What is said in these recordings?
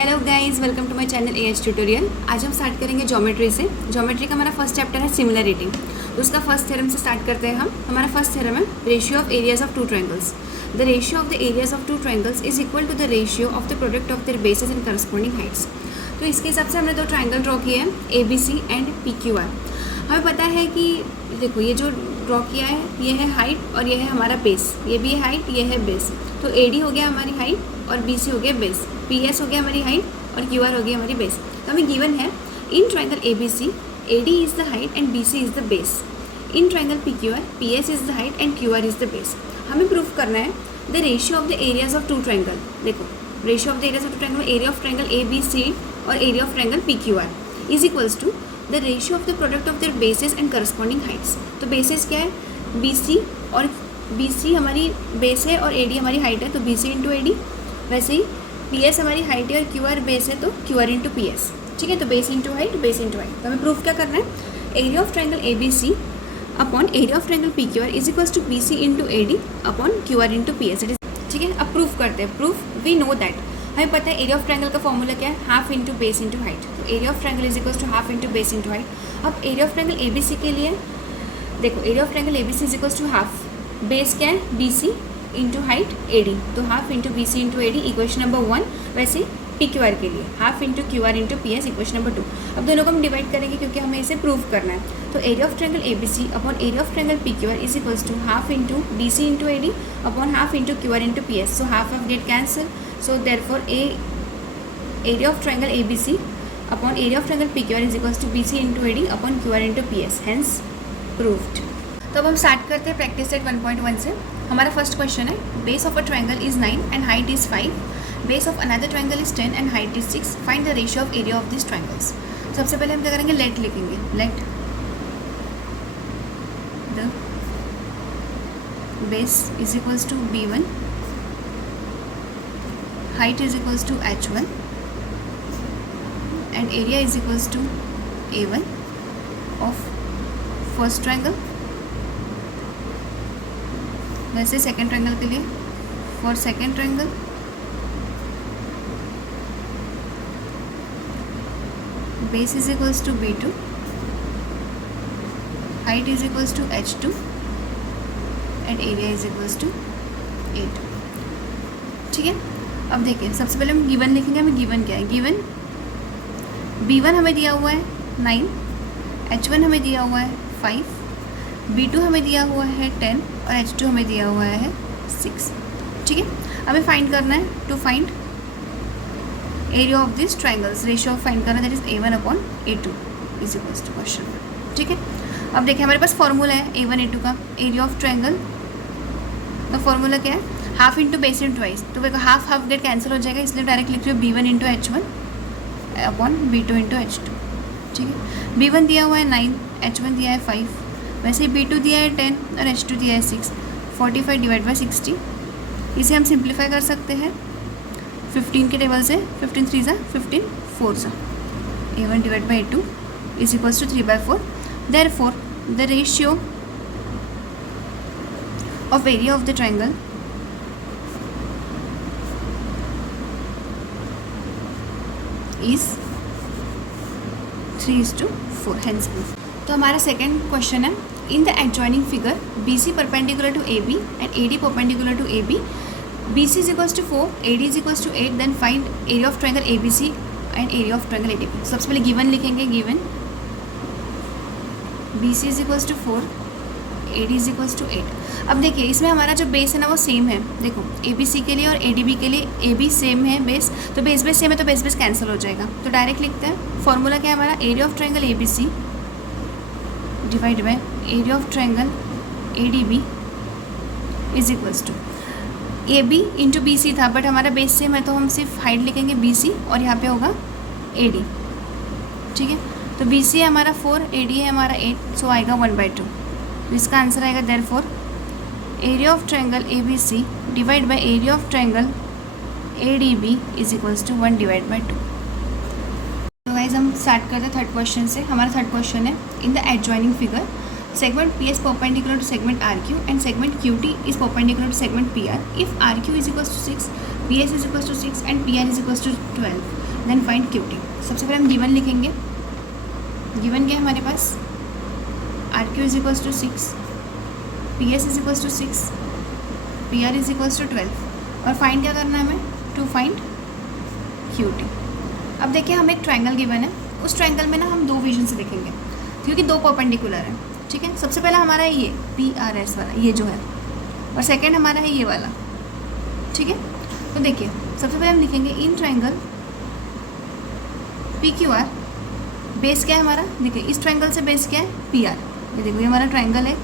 Hello guys, welcome to my channel AH tutorial. आज हम start करेंगे ज्योमेट्री से। ज्योमेट्री का हमारा फर्स्ट चैप्टर है सिमिलरिटी। तो उसका फर्स्ट थ्योरम से स्टार्ट करते हैं हम। हमारा फर्स्ट थ्योरम है ratio of areas of two triangles. The ratio of the areas of two triangles is equal to the ratio of the product of their bases and corresponding heights. तो इसके हिसाब से हमने दो ट्रायंगल ड्रॉ किए हैं, ABC and PQR। हमें पता है कि देखो ये जो ड्रॉ किया है ये है हाइट और ये है हमारा बेस। ये भी है हाइट, ये है बेस। तो AD हो गया हमारी हाइट और BC हो गया बेस। PS हो गया हमारी हाइट और QR हो गई हमारी बेस। तो हमें गिवन है in triangle ABC AD is the height and BC is the base. In triangle PQR PS is the height and QR is the base. हमें प्रूफ करना है the ratio of the areas of two triangle. देखो ratio of the areas of two triangle, area of triangle ABC और area of triangle PQR is equals to the ratio of the product of their bases and corresponding heights. तो basis क्या है, BC और BC हमारी base है और AD हमारी height है, तो BC इंटू AD। वैसे ही PS हमारी हाइट है और QR बेस है, तो QR इंटू PS। ठीक है, तो base into height, base into height. तो हमें प्रूफ क्या करना है, area of triangle ABC upon area of triangle PQR is equals to BC into AD upon QR into PS। ठीक है, अब प्रूफ करते हैं। प्रूफ वी नो दैट, हमें पता है एरिया ऑफ ट्रायंगल का फॉर्मूला क्या है, half into base into height. तो area of triangle is equals to half into base into height. अब एरिया ऑफ ट्रायंगल ABC के लिए देखो, area of triangle ABC is equals to half, base क्या है BC इंटू हाइट AD, तो half into BC into AD equation number 1। वैसे PQR के लिए half into QR into PS equation number 2। अब दोनों को हम डिवाइड करेंगे क्योंकि हमें इसे प्रूव करना है। तो area of triangle ABC upon area of triangle PQR is equals to half into BC into AD upon half into QR into PS। So half of get cancel, so therefore area of triangle ABC upon area of triangle PQR is equals to BC into AD upon QR into PS, hence proved. तो अब हम start करते हैं practice set 1.1 से। हमारा first question है, base of a triangle is 9 and height is 5, base of another triangle is 10 and height is 6, find the ratio of area of this triangles. सबसे पहले हम क्या करेंगे, लेट लिखेंगे। Let the base is equals to B1, height is equals to H1 and area is equals to A1 of first triangle. वैसे second triangle के लिए, for second triangle base is equals to B2, height is equals to H2 and area is equals to A2। ठीक है, अब देखिए सबसे पहले हम गिवन लिखेंगे। हमें गिवन क्या है, गिवन B1 हमें दिया हुआ है 9, H1 हमें दिया हुआ है 5, B2 हमें दिया हुआ है 10 और H2 हमें दिया हुआ है 6। ठीक है, हमें फाइंड करना है, to find area of this triangles, ratio of find करना, that is A1 upon A2 is equals to question. ठीक है, अब देखिए हमारे पास फॉर्मूला है A1 A2 का। एरिया ऑफ ट्रायंगल का फॉर्मूला क्या है, half into base into height. तो देखो हाफ हाफ गेट कैंसिल हो जाएगा, इसलिए डायरेक्ट लिख रही हूँ B1 into H1 upon B2 into H2। ठीक है, B1 दिया हुआ है 9, H1 दिया है 5, वैसे B2 दिया है 10 और H2 दिया है 6। 45 डिवाइड बाई 60, इसे हम सिंप्लीफाई कर सकते हैं 15 के टेबल से। 15 3 ज़ा 15 4 ज़ा, A1 divide by A2 is equals to 3/4। Therefore the ratio of area of the triangle is 3:4, hence proof. तो हमारा सेकेंड क्वेश्चन है, in the adjoining figure BC perpendicular to AB and AD perpendicular to AB, BC is equals to 4, AD is equals to 8, then find area of triangle ABC and area of triangle ADB। सबसे पहले given लिखेंगे, given BC is equals to 4, AD is equals to 8। अब देखिए इसमें हमारा जो base है ना वो सेम है। देखो ABC के लिए और ADB के लिए AB सेम है बेस, तो बेस बेस सेम है तो बेस बेस कैंसिल हो जाएगा। तो डायरेक्ट लिखते हैं, फॉर्मूला क्या है हमारा, area of triangle ABC divide by area of triangle ADB is equals to AB into BC था, बट हमारा बेस सेम है तो हम सिर्फ हाइट लिखेंगे BC और यहाँ पे होगा AD। ठीक है, तो BC है हमारा 4, AD है हमारा 8, सो आएगा 1/2। तो इसका आंसर आएगा therefore area of triangle ABC divide by area of triangle ADB is equals to 1/2। तो गाइस हम स्टार्ट करते हैं थर्ड क्वेश्चन से। हमारा थर्ड क्वेश्चन है, in the adjoining figure segment PS perpendicular to segment RQ and segment QT is perpendicular to segment PR. If RQ is equals to 6, PS is equals to 6 and PR is equals to 12, then find Q T. सबसे पहले हम given लिखेंगे। Given क्या है हमारे पास, R Q is equals to 6, P S is equals to 6, P R is equals to 12 और find क्या करना है हमें, टू फाइंड क्यू टी। अब देखिए हमें एक ट्रायंगल गिवन है, उस ट्रायंगल में ना हम दो विजन से देखेंगे क्योंकि दो परपेंडिकुलर है, ठीक है। सबसे पहला हमारा है ये पी आर एस वाला, ये जो है, और सेकंड हमारा है ये वाला, ठीक है। तो देखिए सबसे पहले हम लिखेंगे in triangle P Q are, base क्या है हमारा, देखिए इस ट्रायंगल से बेस क्या है, पी आर। ये देखो ये हमारा ट्रायंगल है,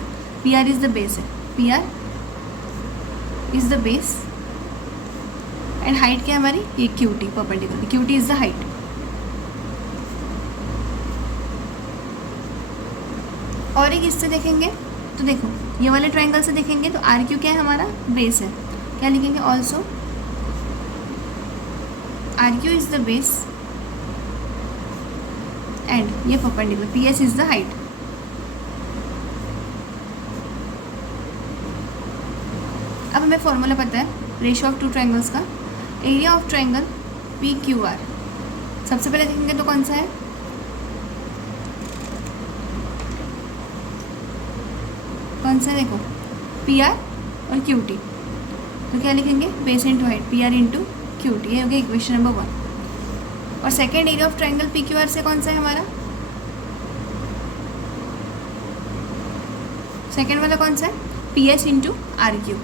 P R is the base है, P R is the base and height क्या है हमारी, ये Q T perpendicular, Q T is the height. और एक इससे देखेंगे तो देखो ये वाले ट्रायंगल से देखेंगे तो आर क्यू क्या है हमारा, बेस है, क्या लिखेंगे, also R Q is the base and ये perpendicular, P S is the height. अब हमें फॉर्मूला पता है रेशियो ऑफ टू ट्रायंगल्स का, area of triangle P Q R. सबसे पहले देखेंगे तो कौन सा है, कौन सा है, देखो पी आर और क्यू टी। तो क्या लिखेंगे, base into height, P R into Q T, ये हो गया इक्वेशन नंबर 1। और second area of triangle P Q are से कौन सा है हमारा, सेकेंड वाला कौन सा है, P S into R Q,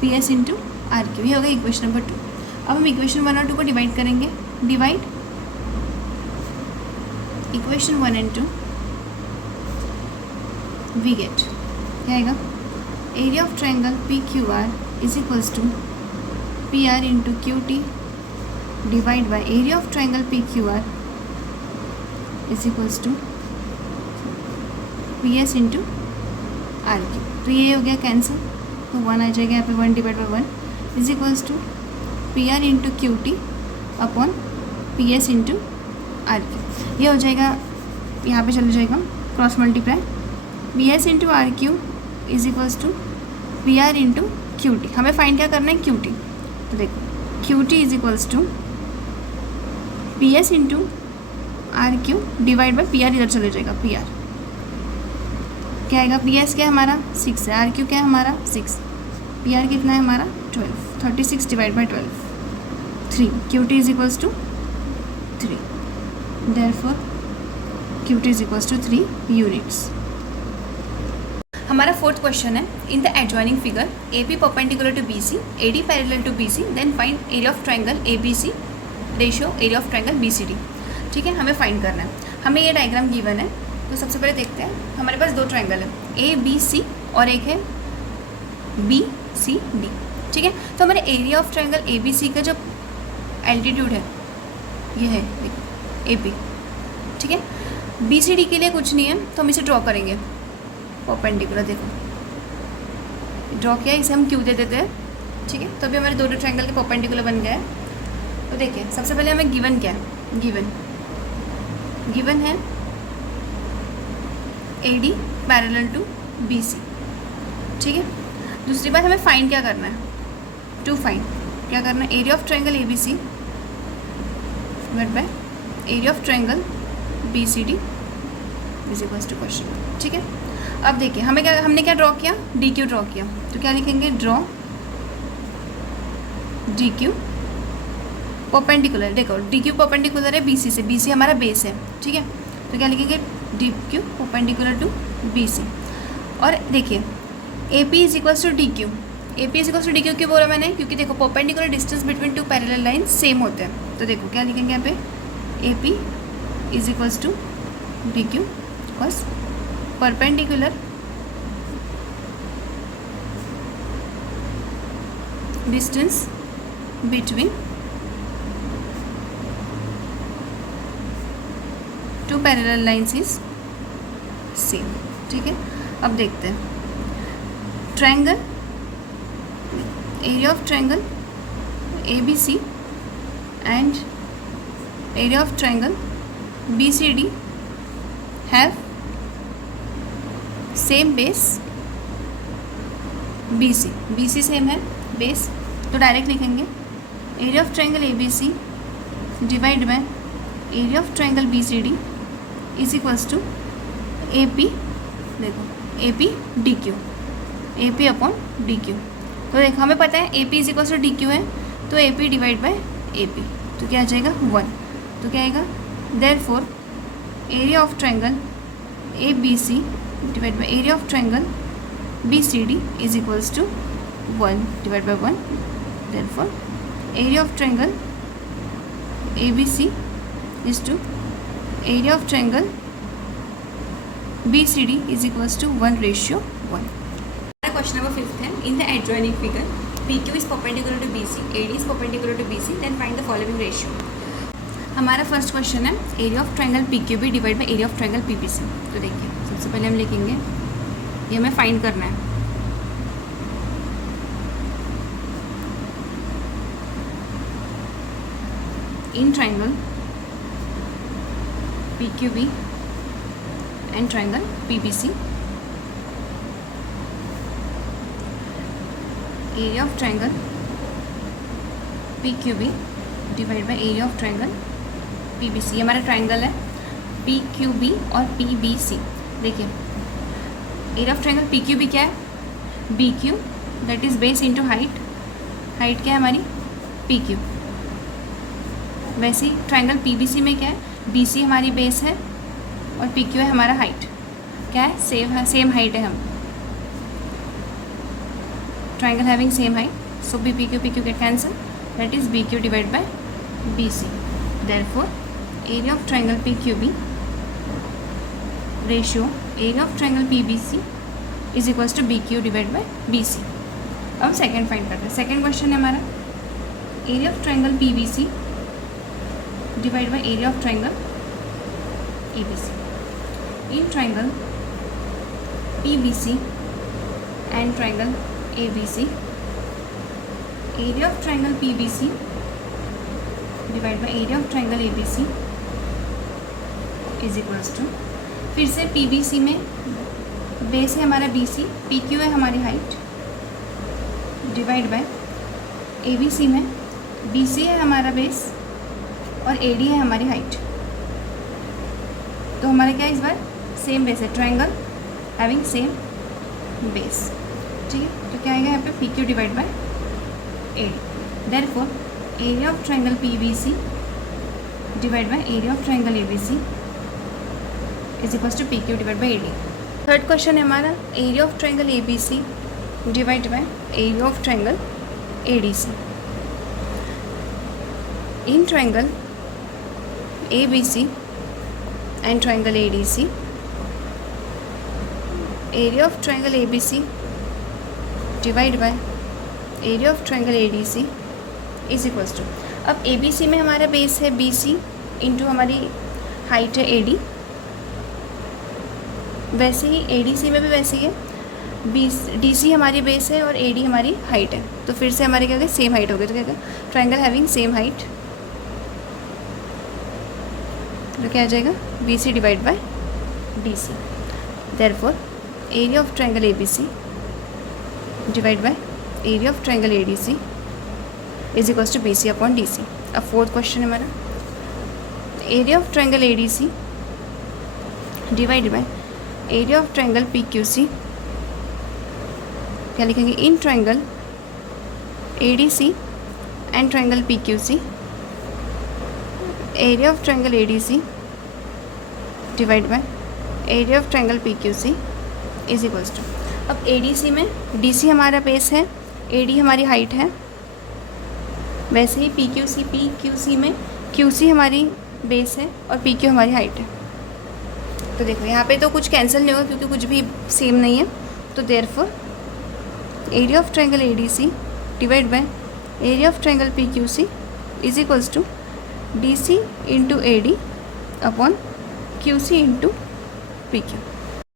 P S into R Q, ये हो गया इक्वेशन नंबर 2। अब हम इक्वेशन 1 और 2 को डिवाइड करेंगे, divide equation 1 and 2, we get क्या आएगा, area of triangle P Q R is equals to P R into Q T divide by area of triangle P Q R is equals to P S into R Q. तो ये हो गया cancel, तो 1 आ जाएगा यहाँ पे, 1 divide by 1 is equals to P R into Q T upon P S into R Q. ये हो जाएगा, यहाँ पे चले जाएगा cross multiply, P S into R Q is equals to P R into Q T. हमें find क्या करना है, क्यू टी। तो देखो Q T is equals to P S into R Q divide by P R, इधर चले जाएगा P R, क्या आएगा, पी एस क्या है हमारा 6 है, आर क्यू क्या है हमारा 6, पी आर कितना है हमारा 12, 36 divide by 12, 3, Q T is equals to 3, therefore Q T is equals to 3 units. हमारा फोर्थ क्वेश्चन है, in the adjoining figure A P perpendicular to B C, A D parallel to B C, then find area of triangle A B C ratio area of triangle B C D. ठीक है, हमें find करना है। हमें ये diagram given है, तो सबसे पहले देखते हैं। हमारे पास दो ट्रायंगल है, ए बी सी और एक है बी सी डी। ठीक है, तो हमारे area of triangle A B C का जो एल्टीट्यूड है ये है, देखो ए पी। ठीक है, बी सी डी के लिए कुछ नहीं है, तो हम इसे ड्रॉ करेंगे परपेंडिकुलर। देखो ड्रॉ किया, इसे हम क्यू दे देते हैं। ठीक है, तो अभी हमारे दोनों ट्रायंगल के परपेंडिकुलर बन गए हैं। तो देखिए सबसे पहले हमें गिवन क्या है, गिवन है A D parallel to B C. ठीक है, दूसरी बात हमें फाइंड क्या करना है, टू फाइंड क्या करना है, area of triangle A B C divide by area of triangle B C D is equals to question. ठीक है, अब देखिए हमने क्या ड्रॉ किया, डी क्यू ड्रॉ किया। तो क्या लिखेंगे, ड्रॉ डी क्यू परपेंडिकुलर। देखो डी क्यू परपेंडिकुलर है बी सी से, बी सी हमारा बेस है। ठीक है, तो क्या लिखेंगे, D Q perpendicular to B C. और देखिए A P is equals to D Q, A P is equals to D Q क्यों बोला मैंने, क्योंकि देखो perpendicular distance between two parallel line same होते हैं। तो देखो क्या लिखेंगे यहाँ पे, A P is equals to D Q बस perpendicular distance between two parallel lines is same। ठीक है, अब देखते हैं triangle, area of triangle A B C and area of triangle B C D have same base B C same है base. तो direct लिखेंगे area of triangle A B C divide by area of triangle B C D is equals to A P, देखो A P D Q, A P upon D Q. तो देखो हमें पता है A P is equals to D Q है, तो A P divide by A P, तो क्या आ जाएगा 1। तो क्या आएगा, therefore area of triangle A B C divide by area of triangle B C D is equals to 1 divide by 1। Therefore area of triangle A B C is to area of triangle B C D is equals to 1:1। Question number 5 है, in the adjoining figure P Q is perpendicular to B C, A D is perpendicular to B C, then find the following ratio. हमारा first question है area of triangle P Q B divide by area of triangle P B C. तो देखिए सबसे पहले हम लिखेंगे, ये हमें फाइंड करना है। In triangle P Q B and triangle P B C, area of triangle P Q B divide by area of triangle P B C. हमारा ट्राइंगल है पी क्यू बी और पी बी सी। देखिए area of triangle P Q B क्या है, B Q that is base into height, height क्या है हमारी P Q. वैसे ही ट्राइंगल पी बी सी में क्या है, बी सी हमारी बेस है और पी क्यू है हमारा हाइट, क्या है सेम हाइट है हम, triangle having same height, so b p q get cancel, that is b q divided by b c. Therefore area of triangle p q b ratio area of triangle p b c is equals to b q divided by b c. अब second find करते हैं। Second question है हमारा area of triangle P B C divide by area of triangle A B C. In triangle P B C and triangle ABC, area of triangle PBC divided by area of triangle ABC is equals to, फिर से PBC में base है हमारा BC, PQ है हमारी height, divide by ABC में BC है हमारा बेस और AD है हमारी हाइट। तो हमारा क्या इस बार सेम बेस है, ट्राइंगल हैविंग सेम बेस, ठीक है। तो क्या आएगा यहाँ पे P Q divide by A D. Therefore area of triangle P B C divide by area of triangle A B C is equals to P Q divide by A D. Third question है हमारा area of triangle A B C divide by area of triangle A D C. In triangle A B C and triangle A D C, area of triangle A B C divide by area of triangle A D C is equals to, अब A B C में हमारा base है B C into हमारी height है A D, वैसे ही ए D सी में भी वैसे ही है, डी सी हमारी बेस है और ए डी हमारी हाइट है, तो फिर से हमारे क्या हो गया सेम हाइट हो गई। तो क्या होगा ट्राइंगल हैविंग सेम हाइट, तो क्या आ जाएगा B C divide by D C. Therefore area of triangle A B C divide by area of triangle A D C is equals to B C upon D C. अब fourth question है हमारा area of triangle A D C divide by area of triangle P Q C, क्या लिखेंगे, in triangle A D C and triangle P Q C, area of triangle A D C divide by area of triangle P Q C is equals to, अब A D सी में D C हमारा base है, A D हमारी height है, वैसे ही P Q सी में Q C हमारी base है और पी क्यू हमारी हाइट है। तो देखो यहाँ पे तो कुछ कैंसिल नहीं होगा क्योंकि कुछ भी सेम नहीं है, तो therefore area of triangle A D C divide by area of triangle P Q C is equals to D C into A D upon Q C into P Q.